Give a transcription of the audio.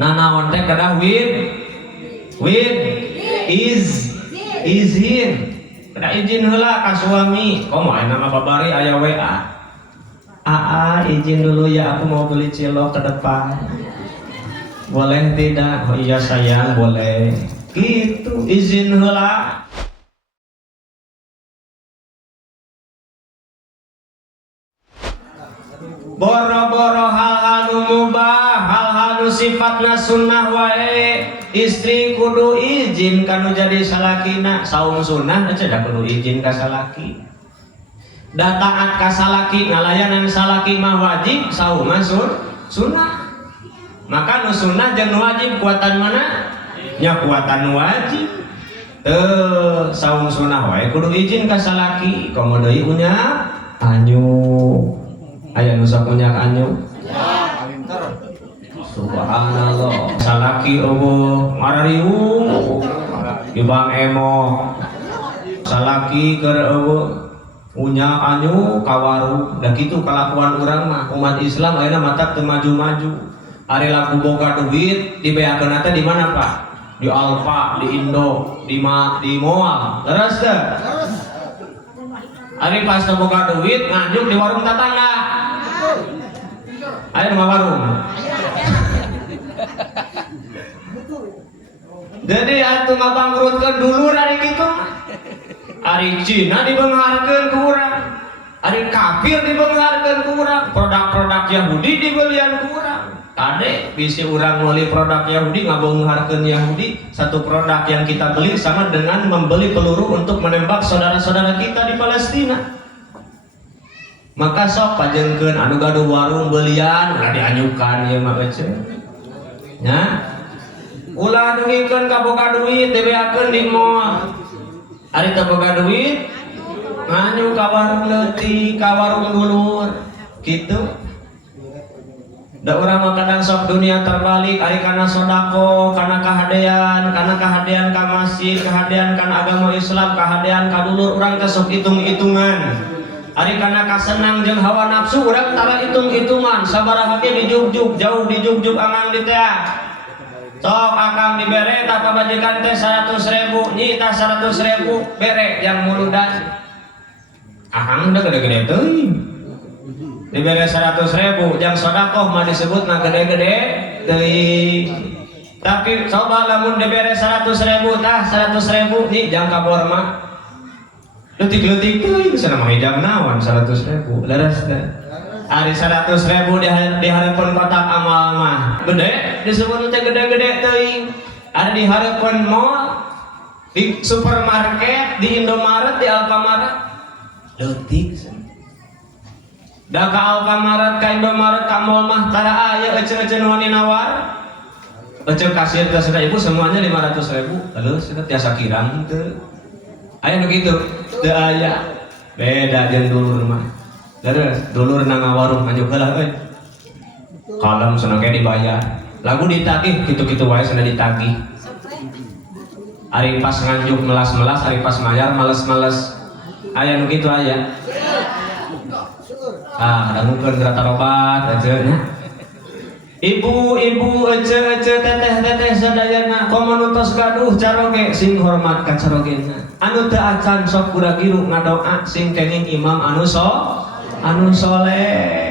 Nanaon teh kedah with izin kedah izin heula ka suami. Komo aya nama babari aya WA. Izin dulu ya, aku mau beli cilok ke depan. Boleh tidak? Oh iya sayang, boleh. Gitu, izin heula. Boro-boro hal-hal nu mubah, hal-hal nu sifatna sunnah wae. Istri kudu izin kanu jadi salakina. Saum sunnah aja da kudu izin ka salaki. Da taat ka salaki, ngalayanan salaki mah wajib, saum mah sunnah. Maka nu sunnah jeung nu wajib kuatan mana? Nya kuatan wajib. Saum sunnah wae kudu izin ka salaki. Komo deui unya anyu. Aya nu sok unyak anyu? Subhanallah. Salaki eueuh ngarariung di Bang Emo. Salaki keur eueuh unyak anyu ka warung. Da kitu kalakuan urang mah umat Islam ayeuna mata teu maju-maju. Ari laku boga duit dibeakeun teh di mana, Pak? Di Alfa, di Indo, di Moal. Terus teh. Ari pas teu boga duit ngajuk di warung tetangga. Ayo rumah warung. Jadi atuh ngabangkrutkeun dulur ari kitu. Ari Cina dibeungharkeun ku urang. Ari kafir dibeungharkeun ku urang. Produk-produk Yahudi dibelian ku urang. Kade bisi urang meuli produk Yahudi ngabeungharkeun Yahudi. Satu produk yang kita beli sama dengan membeli peluru untuk menembak saudara-saudara kita di Palestina. Maka sok pajengkeun anu gaduh warung belian ulah dianyukan ieu mah ece. Nya. Ulah dungikeun ka boga duit dibeakeun di moal. Ari teu boga duit nganyu ka warung leutik, ka warung dulur. Kitu. Da urang mah kadang sok dunia terbalik ari kana sodako, kana kahadean ka masjid, kahadean kana agama Islam, kahadean ka dulur urang teh sok hitung-hitungan. Ari kana kasenang jeung hawa nafsu urang tara hitung-hitungan sabaraha ge dijugjug jauh dijugjug angang di teh. Sok akang dibere ta pabajikan teh 100.000 nyita 100.000 bere yang muludan. Ahang udah gede-gede teuing. Dibere 100.000 jang sedekah mah disebutna gede-gede teuing. Tapi coba lamun dibere 100.000 tah 100.000 nih jang kabor mah letik-letik teuing sana mah hijab naon 100.000 leres teh. Ari 100.000 di hareupeun kotak amal mah gede disebut teh gede-gede teuing. Ari di hareupeun mall, di supermarket, di Indomaret, di Alfamaret leutik. Da ka Alfamaret, ka Indomaret, ka mall mah tara aya ece-ece nu wani nawar. Ece kasir teh sudah ibu semuanya 500.000. Alus eta tiasa kirang teu. Aya nu kitu. Teu aya. Beda jeung dulur mah. Terus dulur nang warung anjuk heula euy. Kalem cenah ge dibayar. Lagu ditagih kitu-kitu wae cenah ditagih. Ari pas nganjuk melas-melas, ari pas mayar males-males. Aya nu kitu aya. Dangukeun gerata robat aja nya. Ibu-ibu ece-ece teteh-teteh sadayana komo nutos gaduh caroge sing hormat ka carogena. Anu teu acan sok pura giru ngadoa sing kenging imam anu soleh.